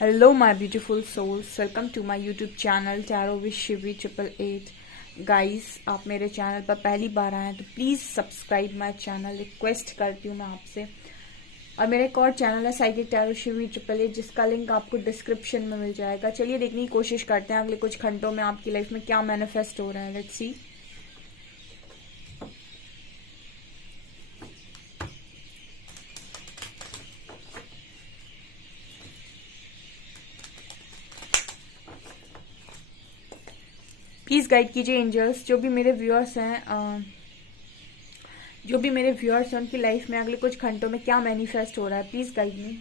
Hello, my beautiful souls. Welcome to my YouTube channel Tarot with Shivi 888. Guys, आप मेरे channel पर पहली बार आए हैं तो please subscribe my channel, request करती हूँ मैं आपसे। और मेरा एक और चैनल है साइकिक टैरो शिवी 888, जिसका लिंक आपको डिस्क्रिप्शन में मिल जाएगा। चलिए देखने की कोशिश करते हैं अगले कुछ घंटों में आपकी लाइफ में क्या मैनिफेस्ट हो रहा है। Let's see. प्लीज़ गाइड कीजिए एंजल्स, जो भी मेरे व्यूअर्स हैं उनकी लाइफ में अगले कुछ घंटों में क्या मैनिफेस्ट हो रहा है। Please guide me.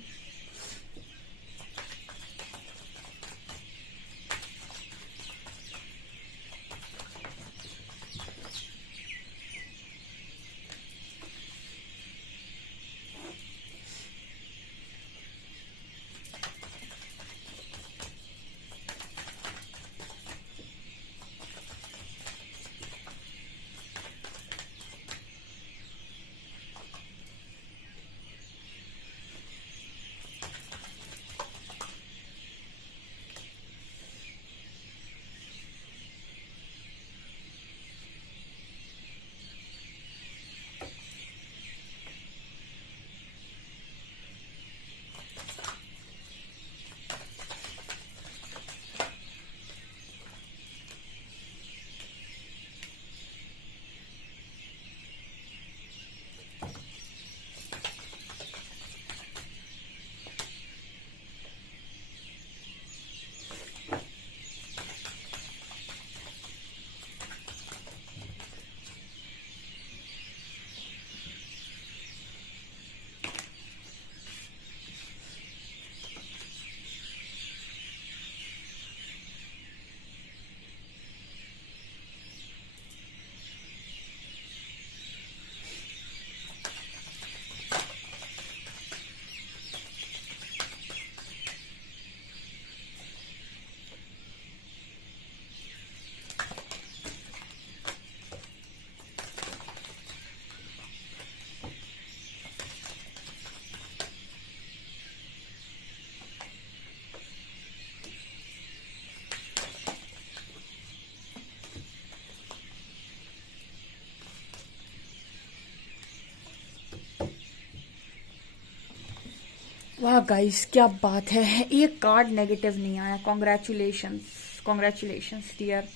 वाह गाइस, क्या बात है। ये कार्ड नेगेटिव नहीं आया। कॉन्ग्रेचुलेशंस, कॉन्ग्रेचुलेशंस डियर,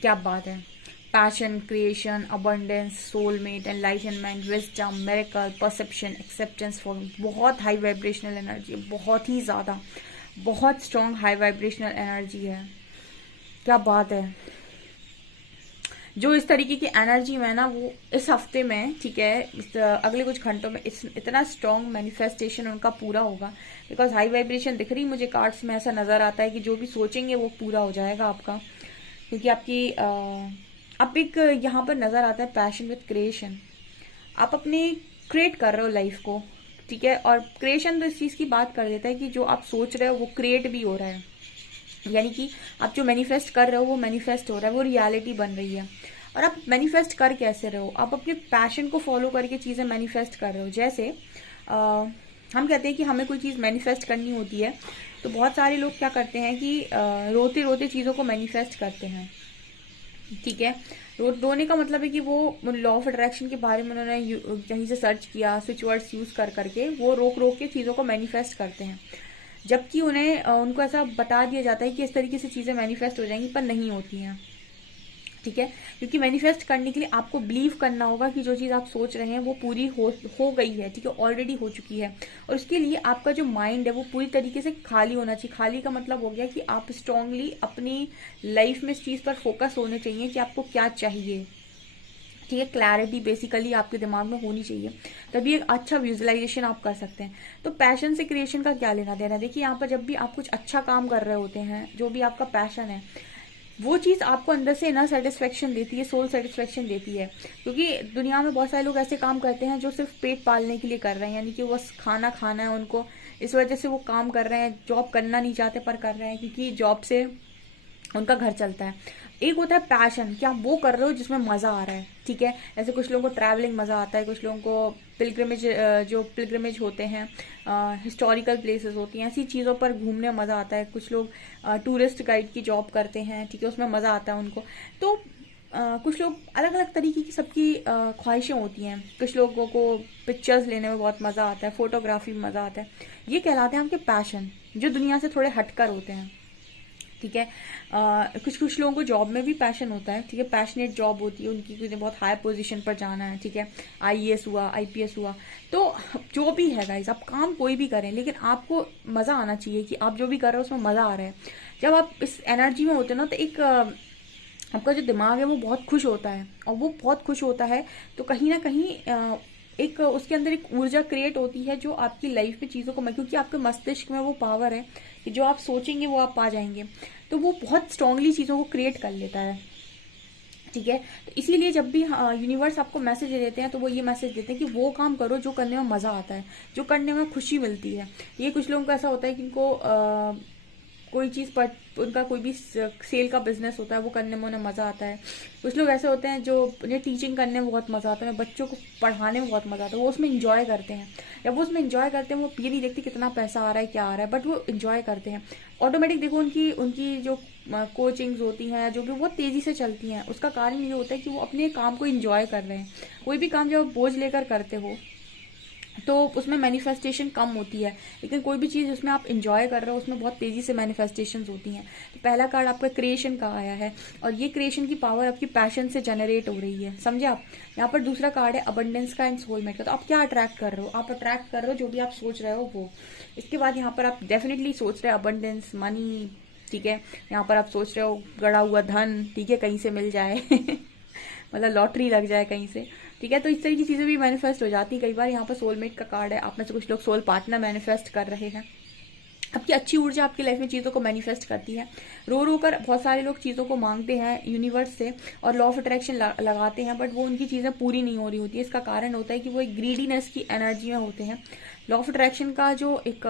क्या बात है। Passion, creation, abundance, soulmate, enlightenment, wisdom, miracle, perception, acceptance for बहुत हाई वाइब्रेशनल एनर्जी, बहुत ही ज़्यादा, बहुत स्ट्रॉन्ग हाई वाइब्रेशनल एनर्जी है। क्या बात है। जो इस तरीके की एनर्जी में ना, वो इस हफ्ते में, ठीक है, अगले कुछ घंटों में इतना स्ट्रॉन्ग मैनिफेस्टेशन उनका पूरा होगा। बिकॉज हाई वाइब्रेशन दिख रही मुझे कार्ड्स में, ऐसा नज़र आता है कि जो भी सोचेंगे वो पूरा हो जाएगा आपका। क्योंकि आपकी आप एक यहाँ पर नज़र आता है पैशन विद क्रिएशन। आप अपने क्रिएट कर रहे हो लाइफ को, ठीक है। और क्रिएशन तो इस चीज़ की बात कर देता है कि जो आप सोच रहे हो वो क्रिएट भी हो रहा है। यानी कि आप जो मैनिफेस्ट कर रहे हो वो मैनिफेस्ट हो रहा है, वो रियलिटी बन रही है। और आप मैनिफेस्ट कर कैसे रहे हो? आप अपने पैशन को फॉलो करके चीज़ें मैनिफेस्ट कर रहे हो। जैसे हम कहते हैं कि हमें कोई चीज़ मैनिफेस्ट करनी होती है, तो बहुत सारे लोग क्या करते हैं कि रोते रोते चीज़ों को मैनिफेस्ट करते हैं, ठीक है। रोने का मतलब है कि वो लॉ ऑफ अट्रैक्शन के बारे में उन्होंने कहीं से सर्च किया, स्विच वर्ड्स यूज़ कर करके वो रोक रोक के चीज़ों को मैनिफेस्ट करते हैं। जबकि उनको ऐसा बता दिया जाता है कि इस तरीके से चीज़ें मैनिफेस्ट हो जाएंगी, पर नहीं होती हैं, ठीक है। क्योंकि मैनिफेस्ट करने के लिए आपको बिलीव करना होगा कि जो चीज़ आप सोच रहे हैं वो पूरी हो गई है, ठीक है, ऑलरेडी हो चुकी है। और उसके लिए आपका जो माइंड है वो पूरी तरीके से खाली होना चाहिए। खाली का मतलब हो गया कि आप स्ट्रांगली अपनी लाइफ में इस चीज़ पर फोकस होने चाहिए कि आपको क्या चाहिए, ठीक है। क्लैरिटी बेसिकली आपके दिमाग में होनी चाहिए, तभी एक अच्छा विजुअलाइजेशन आप कर सकते हैं। तो पैशन से क्रिएशन का क्या लेना देना? देखिए, यहाँ पर जब भी आप कुछ अच्छा काम कर रहे होते हैं, जो भी आपका पैशन है, वो चीज़ आपको अंदर से इनर सेटिस्फेक्शन देती है, सोल सेटिस्फेक्शन देती है। क्योंकि दुनिया में बहुत सारे लोग ऐसे काम करते हैं जो सिर्फ पेट पालने के लिए कर रहे हैं, यानी कि बस खाना खाना है उनको, इस वजह से वो काम कर रहे हैं। जॉब करना नहीं चाहते पर कर रहे हैं, क्योंकि जॉब से उनका घर चलता है। एक होता है पैशन, कि आप वो कर रहे हो जिसमें मज़ा आ रहा है, ठीक है। ऐसे कुछ लोगों को ट्रैवलिंग मज़ा आता है, कुछ लोगों को पिलग्रिमेज, जो पिलग्रिमेज होते हैं, हिस्टोरिकल प्लेसेस होती हैं, ऐसी चीज़ों पर घूमने में मज़ा आता है। कुछ लोग टूरिस्ट गाइड की जॉब करते हैं, ठीक है, उसमें मज़ा आता है उनको। तो कुछ लोग अलग अलग तरीके की सबकी ख्वाहिशें होती हैं। कुछ लोगों को पिक्चर्स लेने में बहुत मज़ा आता है, फोटोग्राफी में मज़ा आता है। ये कहलाते हैं आपके पैशन, जो दुनिया से थोड़े हटकर होते हैं, ठीक है। कुछ लोगों को जॉब में भी पैशन होता है, ठीक है, पैशनेट जॉब होती है उनकी, उन्हें बहुत हाई पोजीशन पर जाना है, ठीक है, आईएएस हुआ, आईपीएस हुआ। तो जो भी है गाइस, आप काम कोई भी करें, लेकिन आपको मज़ा आना चाहिए कि आप जो भी कर रहे हो उसमें मज़ा आ रहा है। जब आप इस एनर्जी में होते हो ना, तो एक आपका जो दिमाग है वो बहुत खुश होता है, और वो बहुत खुश होता है तो कहीं ना कहीं एक उसके अंदर एक ऊर्जा क्रिएट होती है जो आपकी लाइफ में चीज़ों को, क्योंकि आपके मस्तिष्क में वो पावर है कि जो आप सोचेंगे वो आप पा जाएंगे, तो वो बहुत स्ट्रांगली चीज़ों को क्रिएट कर लेता है, ठीक है। तो इसीलिए जब भी यूनिवर्स आपको मैसेज देते हैं तो वो ये मैसेज देते हैं कि वो काम करो जो करने में मज़ा आता है, जो करने में खुशी मिलती है। ये कुछ लोगों का ऐसा होता है कि इनको कोई चीज़ पर, उनका कोई भी सेल का बिजनेस होता है, वो करने में उन्हें मज़ा आता है। कुछ लोग ऐसे होते हैं जो उन्हें टीचिंग करने में बहुत मज़ा आता है, बच्चों को पढ़ाने में बहुत मज़ा आता है, वो उसमें इंजॉय करते हैं। जब वो उसमें इंजॉय करते हैं, वो ये नहीं देखते कितना पैसा आ रहा है, क्या आ रहा है, बट वो इंजॉय करते हैं। ऑटोमेटिक देखो उनकी उनकी जो कोचिंग्स होती हैं जो कि बहुत तेज़ी से चलती हैं, उसका कारण ये होता है कि वो अपने काम को इंजॉय कर रहे हैं। कोई भी काम जब बोझ लेकर करते हो तो उसमें मैनिफेस्टेशन कम होती है, लेकिन कोई भी चीज़ उसमें आप इंजॉय कर रहे हो उसमें बहुत तेज़ी से मैनिफेस्टेशंस होती हैं। तो पहला कार्ड आपका क्रिएशन का आया है, और ये क्रिएशन की पावर आपकी पैशन से जनरेट हो रही है, समझे आप। यहाँ पर दूसरा कार्ड है अबंडेंस का एंड सोलमेट का। तो आप क्या अट्रैक्ट कर रहे हो? आप अट्रैक्ट कर रहे हो जो भी आप सोच रहे हो वो। इसके बाद यहाँ पर आप डेफिनेटली सोच रहे हो अबंडेंस, मनी, ठीक है। यहाँ पर आप सोच रहे हो गड़ा हुआ धन, ठीक है, कहीं से मिल जाए मतलब लॉटरी लग जाए कहीं से, ठीक है। तो इस तरह की चीज़ें भी मैनिफेस्ट हो जाती है कई बार। यहाँ पर सोलमेट का कार्ड है, आप में से कुछ लोग सोल पार्टनर मैनिफेस्ट कर रहे हैं। आपकी अच्छी ऊर्जा आपकी लाइफ में चीज़ों को मैनिफेस्ट करती है। रो रो कर बहुत सारे लोग चीज़ों को मांगते हैं यूनिवर्स से और लॉ ऑफ अट्रैक्शन लगाते हैं, बट वो उनकी चीज़ें पूरी नहीं हो रही होती है। इसका कारण होता है कि वो एक ग्रीडीनेस की एनर्जी में होते हैं। लॉ ऑफ अट्रैक्शन का जो एक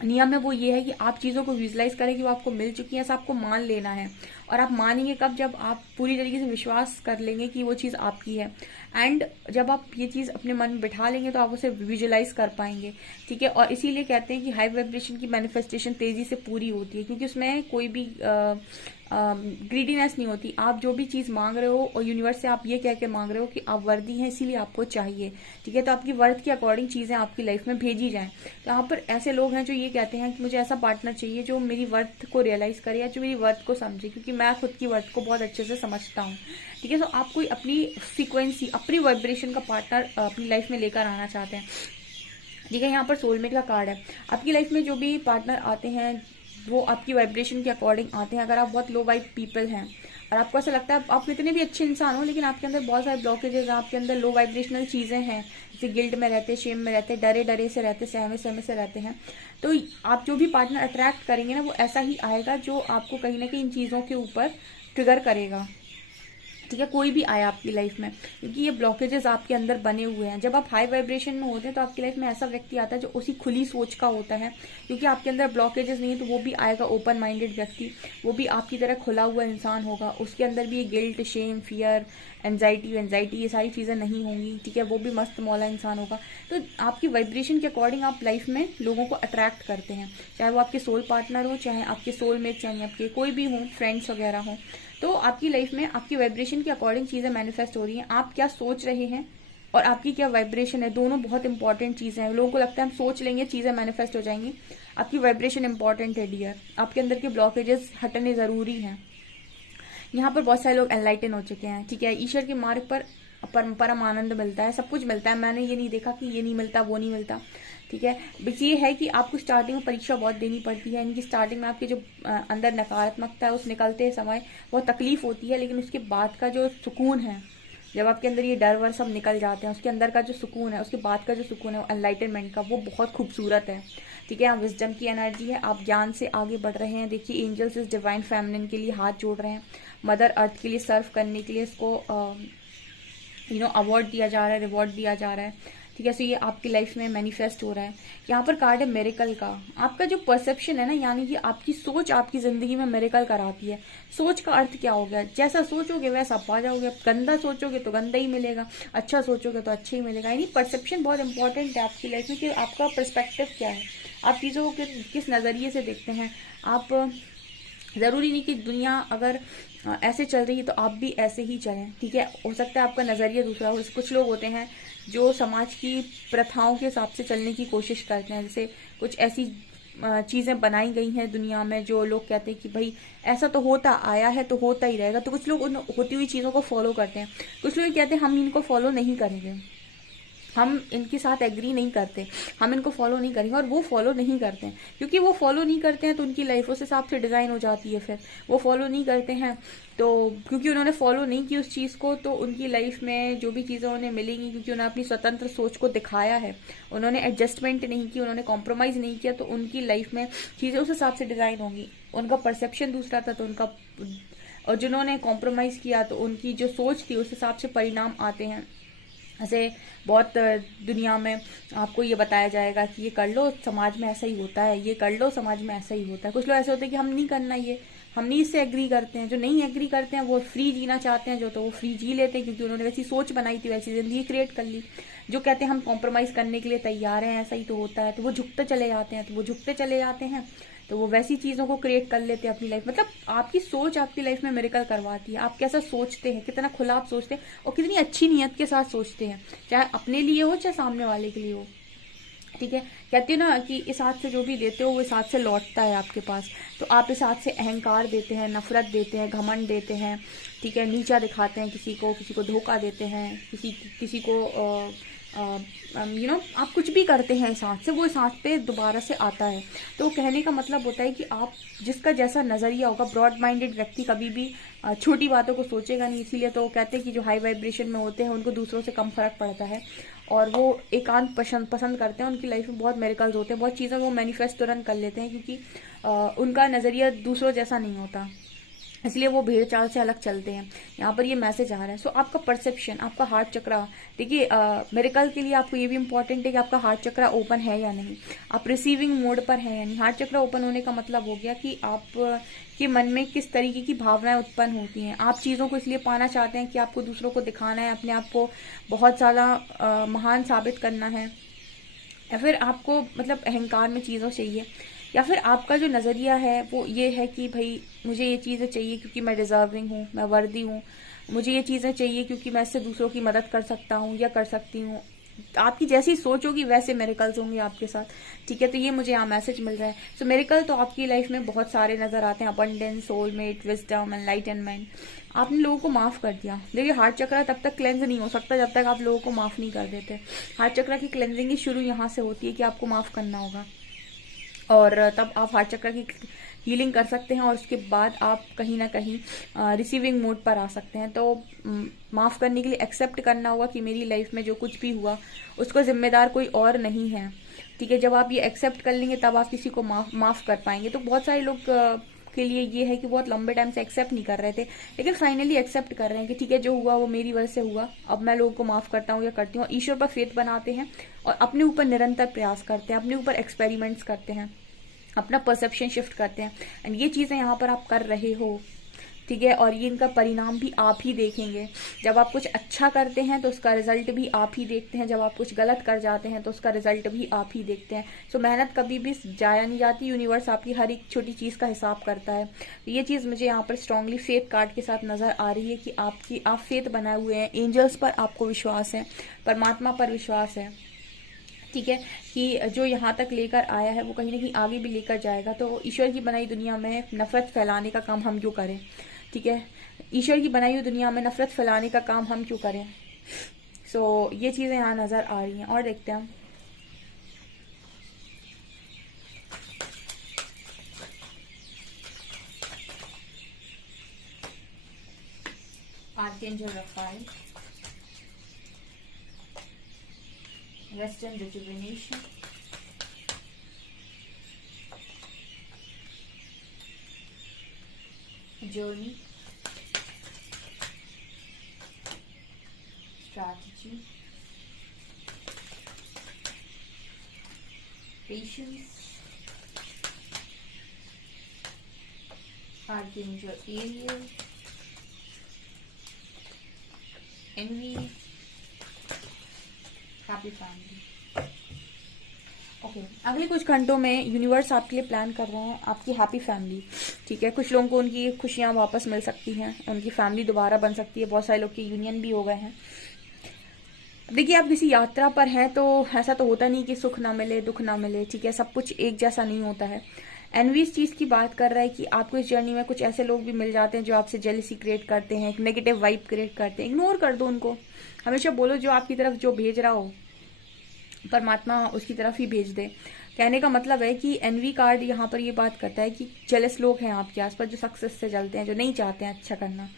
नियम है वो ये है कि आप चीज़ों को विजुलाइज करें कि वो आपको मिल चुकी है, ऐसा आपको मान लेना है। और आप मानेंगे कब? जब आप पूरी तरीके से विश्वास कर लेंगे कि वो चीज़ आपकी है। एंड जब आप ये चीज़ अपने मन में बिठा लेंगे तो आप उसे विजुलाइज कर पाएंगे, ठीक है। और इसीलिए कहते हैं कि हाई वाइब्रेशन की मैनिफेस्टेशन तेज़ी से पूरी होती है, क्योंकि उसमें कोई भी ग्रीडीनेस नहीं होती। आप जो भी चीज़ मांग रहे हो और यूनिवर्स से आप ये कह के मांग रहे हो कि आप वर्दी हैं इसीलिए आपको चाहिए, ठीक है। तो आपकी वर्थ के अकॉर्डिंग चीज़ें आपकी लाइफ में भेजी जाएं। तो यहाँ पर ऐसे लोग हैं जो ये कहते हैं कि मुझे ऐसा पार्टनर चाहिए जो मेरी वर्थ को रियलाइज़ करे या जो मेरी वर्थ को समझे, क्योंकि मैं खुद की वर्थ को बहुत अच्छे से समझता हूँ, ठीक है। तो आप कोई अपनी फ्रीक्वेंसी, अपनी वाइब्रेशन का पार्टनर अपनी लाइफ में लेकर आना चाहते हैं, ठीक है। यहाँ पर सोलमेट का कार्ड है। आपकी लाइफ में जो भी पार्टनर आते हैं वो आपकी वाइब्रेशन के अकॉर्डिंग आते हैं। अगर आप बहुत लो वाइब पीपल हैं और आपको ऐसा लगता है आप कितने भी अच्छे इंसान हो लेकिन आपके अंदर बहुत सारे ब्लॉकेजेस हैं, आपके अंदर लो वाइब्रेशनल चीज़ें हैं, जैसे गिल्ट में रहते, शेम में रहते, डरे डरे से रहते, सहमे सहमे से रहते हैं, तो आप जो भी पार्टनर अट्रैक्ट करेंगे ना वो ऐसा ही आएगा जो आपको कहीं ना कहीं इन चीज़ों के ऊपर ट्रिगर करेगा, ठीक है। कोई भी आया आपकी लाइफ में, क्योंकि ये ब्लॉकेजेस आपके अंदर बने हुए हैं। जब आप हाई वाइब्रेशन में होते हैं तो आपकी लाइफ में ऐसा व्यक्ति आता है जो उसी खुली सोच का होता है, क्योंकि आपके अंदर ब्लॉकेजेस नहीं है तो वो भी आएगा ओपन माइंडेड व्यक्ति, वो भी आपकी तरह खुला हुआ इंसान होगा। उसके अंदर भी ये गिल्ट, शेम, फियर, एंजाइटी ये सारी चीज़ें नहीं होंगी, ठीक है। वो भी मस्त मौला इंसान होगा। तो आपकी वाइब्रेशन के अकॉर्डिंग आप लाइफ में लोगों को अट्रैक्ट करते हैं, चाहे वो आपके सोल पार्टनर हो, चाहे आपके सोलमेट, चाहे आपके कोई भी हो, फ्रेंड्स वगैरह हो। तो आपकी लाइफ में आपकी वाइब्रेशन के अकॉर्डिंग चीज़ें मैनिफेस्ट हो रही हैं। आप क्या सोच रहे हैं और आपकी क्या वाइब्रेशन है, दोनों बहुत इंपॉर्टेंट चीज़ें हैं। लोगों को लगता है हम सोच लेंगे चीज़ें मैनिफेस्ट हो जाएंगी, आपकी वाइब्रेशन इंपॉर्टेंट है डियर। आपके अंदर के ब्लॉकेजेस हटने ज़रूरी हैं। यहाँ पर बहुत सारे लोग एनलाइटन हो चुके हैं, ठीक है। ईश्वर के मार्ग पर परम आनंद मिलता है, सब कुछ मिलता है। मैंने ये नहीं देखा कि ये नहीं मिलता, वो नहीं मिलता, ठीक है। बस ये है कि आपको स्टार्टिंग में परीक्षा बहुत देनी पड़ती है। इनकी स्टार्टिंग में आपके जो अंदर नकारात्मकता है उस निकलते समय बहुत तकलीफ होती है, लेकिन उसके बाद का जो सुकून है, जब आपके अंदर ये डर वर सब निकल जाते हैं, उसके अंदर का जो सुकून है, उसके बाद का जो सुकून है एनलाइटनमेंट का, वो बहुत खूबसूरत है, ठीक है। यहाँ विजडम की एनर्जी है, आप ज्ञान से आगे बढ़ रहे हैं। देखिए एंजल्स इस डिवाइन फेमिनिन के लिए हाथ जोड़ रहे हैं, मदर अर्थ के लिए सर्व करने के लिए इसको अवार्ड दिया जा रहा है, रिवॉर्ड दिया जा रहा है, ठीक है। सो ये आपकी लाइफ में मैनिफेस्ट हो रहा है। यहाँ पर कार्ड है मिरेकल का। आपका जो परसेप्शन है ना, यानी कि आपकी सोच आपकी जिंदगी में मिरेकल कराती है। सोच का अर्थ क्या हो गया, जैसा सोचोगे वैसा पा जाओगे। गंदा सोचोगे तो गंदा ही मिलेगा, अच्छा सोचोगे तो अच्छा ही मिलेगा। यानी परसेप्शन बहुत इंपॉर्टेंट है आपकी लाइफ में, कि आपका पर्सपेक्टिव क्या है, आप चीज़ों को किस नज़रिए से देखते हैं। आप ज़रूरी नहीं कि दुनिया अगर ऐसे चल रही है तो आप भी ऐसे ही चलें, ठीक है। हो सकता है आपका नज़रिया दूसरा हो। कुछ लोग होते हैं जो समाज की प्रथाओं के हिसाब से चलने की कोशिश करते हैं। जैसे कुछ ऐसी चीज़ें बनाई गई हैं दुनिया में जो लोग कहते हैं कि भाई ऐसा तो होता आया है तो होता ही रहेगा, तो कुछ लोग उन होती हुई चीज़ों को फॉलो करते हैं। कुछ लोग कहते हैं हम इनको फॉलो नहीं करेंगे, हम इनके साथ एग्री नहीं करते, हम इनको फॉलो नहीं करेंगे, और वो फॉलो नहीं करते हैं। क्योंकि वो फॉलो नहीं करते हैं तो उनकी लाइफ उस हिसाब से डिज़ाइन हो जाती है। फिर वो फॉलो नहीं करते हैं तो क्योंकि उन्होंने फॉलो नहीं की उस चीज़ को, तो उनकी लाइफ में जो भी चीज़ें उन्हें मिलेंगी, क्योंकि उन्होंने अपनी स्वतंत्र सोच को दिखाया है, उन्होंने एडजस्टमेंट नहीं की, उन्होंने कॉम्प्रोमाइज़ नहीं किया, तो उनकी लाइफ में चीज़ें उस हिसाब से डिज़ाइन होंगी। उनका परसेप्शन दूसरा था तो उनका, और जिन्होंने कॉम्प्रोमाइज़ किया तो उनकी जो सोच थी उस हिसाब से परिणाम आते हैं। ऐसे बहुत दुनिया में आपको ये बताया जाएगा कि ये कर लो समाज में ऐसा ही होता है, ये कर लो समाज में ऐसा ही होता है। कुछ लोग ऐसे होते हैं कि हम नहीं करना, ये हम नहीं इससे एग्री करते हैं। जो नहीं एग्री करते हैं वो फ्री जीना चाहते हैं, जो तो वो फ्री जी लेते हैं क्योंकि उन्होंने वैसी सोच बनाई थी, वैसी जिंदगी क्रिएट कर ली। जो कहते हैं हम कॉम्प्रोमाइज़ करने के लिए तैयार हैं, ऐसा ही तो होता है, तो वो झुकते चले जाते हैं, तो वो झुकते चले जाते हैं, तो वो वैसी चीज़ों को क्रिएट कर लेते हैं अपनी लाइफ। मतलब आपकी सोच आपकी लाइफ में मिरेकल करवाती है। आप कैसा सोचते हैं, कितना खुला आप सोचते हैं, और कितनी अच्छी नीयत के साथ सोचते हैं, चाहे अपने लिए हो चाहे सामने वाले के लिए हो, ठीक है। कहते हो ना कि इस हाथ से जो भी देते हो वो इस हाथ से लौटता है आपके पास। तो आप इस हाथ से अहंकार देते हैं, नफरत देते हैं, घमंड देते हैं, ठीक है, नीचा दिखाते हैं किसी को धोखा देते हैं, किसी को आप कुछ भी करते हैं इस हाथ से, वो इस हाथ पे दोबारा से आता है। तो कहने का मतलब होता है कि आप जिसका जैसा नज़रिया होगा, ब्रॉड माइंडेड व्यक्ति कभी भी छोटी बातों को सोचेगा नहीं। इसीलिए तो कहते हैं कि जो हाई वाइब्रेशन में होते हैं उनको दूसरों से कम फर्क पड़ता है, और वो एकांत पसंद करते हैं। उनकी लाइफ में बहुत मिरेकल्स होते हैं, बहुत चीज़ों को मैनिफेस्ट तुरंत कर लेते हैं, क्योंकि उनका नज़रिया दूसरों जैसा नहीं होता, इसलिए वो भेड़ चाल से अलग चलते हैं। यहाँ पर ये मैसेज आ रहा है। सो आपका परसेप्शन, आपका हार्ट चक्रा, देखिए मिरेकल के लिए आपको ये भी इंपॉर्टेंट है कि आपका हार्ट चक्रा ओपन है या नहीं, आप रिसीविंग मोड पर है या नहीं। हार्ट चक्रा ओपन होने का मतलब हो गया कि आप के मन में किस तरीके की भावनाएं उत्पन्न होती हैं। आप चीज़ों को इसलिए पाना चाहते हैं कि आपको दूसरों को दिखाना है, अपने आप को बहुत ज़्यादा महान साबित करना है, या फिर आपको मतलब अहंकार में चीज़ों चाहिए, या फिर आपका जो नज़रिया है वो ये है कि भाई मुझे ये चीज़ें चाहिए क्योंकि मैं डिज़र्विंग हूँ, मैं वर्दी हूँ, मुझे ये चीज़ें चाहिए क्योंकि मैं इससे दूसरों की मदद कर सकता हूँ या कर सकती हूँ। आपकी जैसी सोच होगी वैसे मेरेकल्स होंगे आपके साथ, ठीक है। तो ये मुझे यहाँ मैसेज मिल रहा है। सो मेरेकल तो आपकी लाइफ में बहुत सारे नज़र आते हैं, अबंडेंस, सोलमेट, विजडम, एनलाइटनमेंट। आपने लोगों को माफ़ कर दिया। देखिए हार्ट चक्रा तब तक क्लेंज नहीं हो सकता जब तक आप लोगों को माफ़ नहीं कर देते। हार्ट चक्रा की क्लेंजिंग की शुरू यहाँ से होती है कि आपको माफ़ करना होगा, और तब आप हार्ट चक्र की हीलिंग कर सकते हैं, और उसके बाद आप कहीं ना कहीं रिसीविंग मोड पर आ सकते हैं। तो माफ़ करने के लिए एक्सेप्ट करना होगा कि मेरी लाइफ में जो कुछ भी हुआ उसको जिम्मेदार कोई और नहीं है, ठीक है। जब आप ये एक्सेप्ट कर लेंगे तब आप किसी को माफ़ कर पाएंगे। तो बहुत सारे लोग के लिए ये है कि बहुत लंबे टाइम से एक्सेप्ट नहीं कर रहे थे, लेकिन फाइनली एक्सेप्ट कर रहे हैं कि ठीक है जो हुआ वो मेरी वजह से हुआ, अब मैं लोगों को माफ़ करता हूँ या करती हूँ। ईश्वर पर फेथ बनाते हैं और अपने ऊपर निरंतर प्रयास करते हैं, अपने ऊपर एक्सपेरिमेंट्स करते हैं, अपना परसेप्शन शिफ्ट करते हैं। एंड ये चीज़ें यहाँ पर आप कर रहे हो, ठीक है, और ये इनका परिणाम भी आप ही देखेंगे। जब आप कुछ अच्छा करते हैं तो उसका रिजल्ट भी आप ही देखते हैं, जब आप कुछ गलत कर जाते हैं तो उसका रिजल्ट भी आप ही देखते हैं। सो मेहनत कभी भी जाया नहीं जाती, यूनिवर्स आपकी हर एक छोटी चीज़ का हिसाब करता है। ये चीज़ मुझे यहाँ पर स्ट्रांगली फेथ कार्ड के साथ नज़र आ रही है कि आप फेथ बनाए हुए हैं, एंजल्स पर आपको विश्वास है, परमात्मा पर विश्वास है, ठीक है, कि जो यहाँ तक लेकर आया है वो कहीं ना कहीं आगे भी लेकर जाएगा। तो ईश्वर की बनाई दुनिया में नफरत फैलाने का काम हम क्यों करें, ठीक है। ईश्वर की बनाई हुई दुनिया में नफरत फैलाने का काम हम क्यों करें। सो ये चीज़ें यहाँ नज़र आ रही हैं। और देखते हैं archangel Raphael, western rejuvenation, journey, strategy, patience, archangel Ariel, envy, happy family. Okay, अगले कुछ घंटों में यूनिवर्स आपके लिए प्लान कर रहे हैं आपकी हैप्पी फैमिली। ठीक है, कुछ लोगों को उनकी खुशियां वापस मिल सकती हैं, उनकी फैमिली दोबारा बन सकती है, बहुत सारे लोग की यूनियन भी हो गए हैं। देखिए, आप किसी यात्रा पर हैं तो ऐसा तो होता नहीं कि सुख ना मिले दुख ना मिले, ठीक है, सब कुछ एक जैसा नहीं होता है। एनवी इस चीज़ की बात कर रहा है कि आपको इस जर्नी में कुछ ऐसे लोग भी मिल जाते हैं जो आपसे जेलसी क्रिएट करते हैं, एक नेगेटिव वाइब क्रिएट करते हैं। इग्नोर कर दो उनको, हमेशा बोलो जो आपकी तरफ जो भेज रहा हो परमात्मा उसकी तरफ ही भेज दे। कहने का मतलब है कि एनवी कार्ड यहाँ पर ये बात करता है कि जेलस लोग हैं आपके आसपास जो सक्सेस से जलते हैं, जो नहीं चाहते हैं अच्छा करना।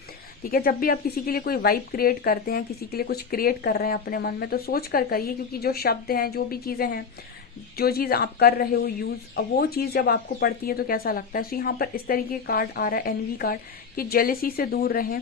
ठीक है, जब भी आप किसी के लिए कोई वाइब क्रिएट करते हैं, किसी के लिए कुछ क्रिएट कर रहे हैं अपने मन में, तो सोच कर करिए, क्योंकि जो शब्द हैं, जो भी चीज़ें हैं, जो चीज़ आप कर रहे हो यूज़, वो चीज़ जब आपको पड़ती है तो कैसा लगता है। तो यहाँ पर इस तरीके कार्ड आ रहा है एनवी कार्ड कि जेलसी से दूर रहें,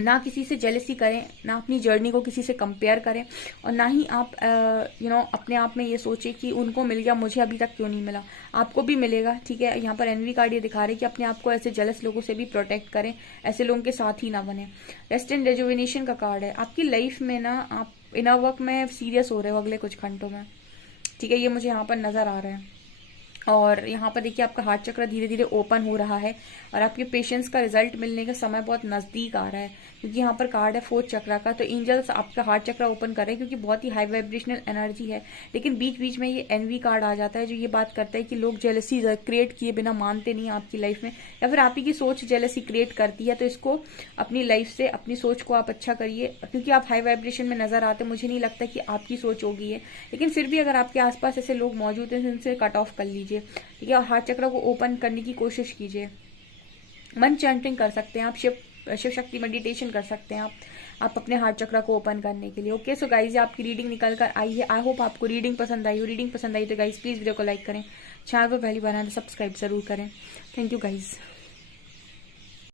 ना किसी से जेलसी करें, ना अपनी जर्नी को किसी से कंपेयर करें, और ना ही आप अपने आप में ये सोचें कि उनको मिल गया मुझे अभी तक क्यों नहीं मिला, आपको भी मिलेगा। ठीक है, यहाँ पर एनवी कार्ड ये दिखा रहे हैं कि अपने आप को ऐसे जेलस लोगों से भी प्रोटेक्ट करें, ऐसे लोगों के साथ ही ना बने। रेस्ट एंड रेजुविनेशन का कार्ड है, आपकी लाइफ में ना आप इनर वर्क में सीरियस हो रहे हो अगले कुछ घंटों में। ठीक है, ये मुझे यहाँ पर नजर आ रहा है। और यहाँ पर देखिए आपका हार्ट चक्र धीरे धीरे ओपन हो रहा है और आपके पेशेंस का रिजल्ट मिलने का समय बहुत नजदीक आ रहा है, क्योंकि यहाँ पर कार्ड है 4th चक्र का। तो एंजल्स आपका हार्ट चक्र ओपन कर रहे हैं, क्योंकि बहुत ही हाई वाइब्रेशनल एनर्जी है। लेकिन बीच बीच में ये एनवी कार्ड आ जाता है जो ये बात करता है कि लोग जेलसी क्रिएट किए बिना मानते नहीं आपकी लाइफ में, या फिर आप ही की सोच जेलसी क्रिएट करती है। तो इसको अपनी लाइफ से, अपनी सोच को आप अच्छा करिए, क्योंकि आप हाई वाइब्रेशन में नजर आते, मुझे नहीं लगता कि आपकी सोच होगी है, लेकिन फिर भी अगर आपके आसपास ऐसे लोग मौजूद हैं उनसे कट ऑफ कर लीजिए। ठीक है, और हार्ट चक्र को ओपन करने की कोशिश कीजिए। मन चैंटिंग कर सकते हैं आप, शिव शक्ति मेडिटेशन कर सकते हैं आप अपने हार्ट चक्र को ओपन करने के लिए। ओके, सो गाइज आपकी रीडिंग निकल कर आई है। आई होप आपको रीडिंग पसंद आई हो। रीडिंग पसंद आई तो गाइज प्लीज वीडियो को लाइक करें, चैनल पर पहली बार आए तो सब्सक्राइब जरूर करें। Thank you guys.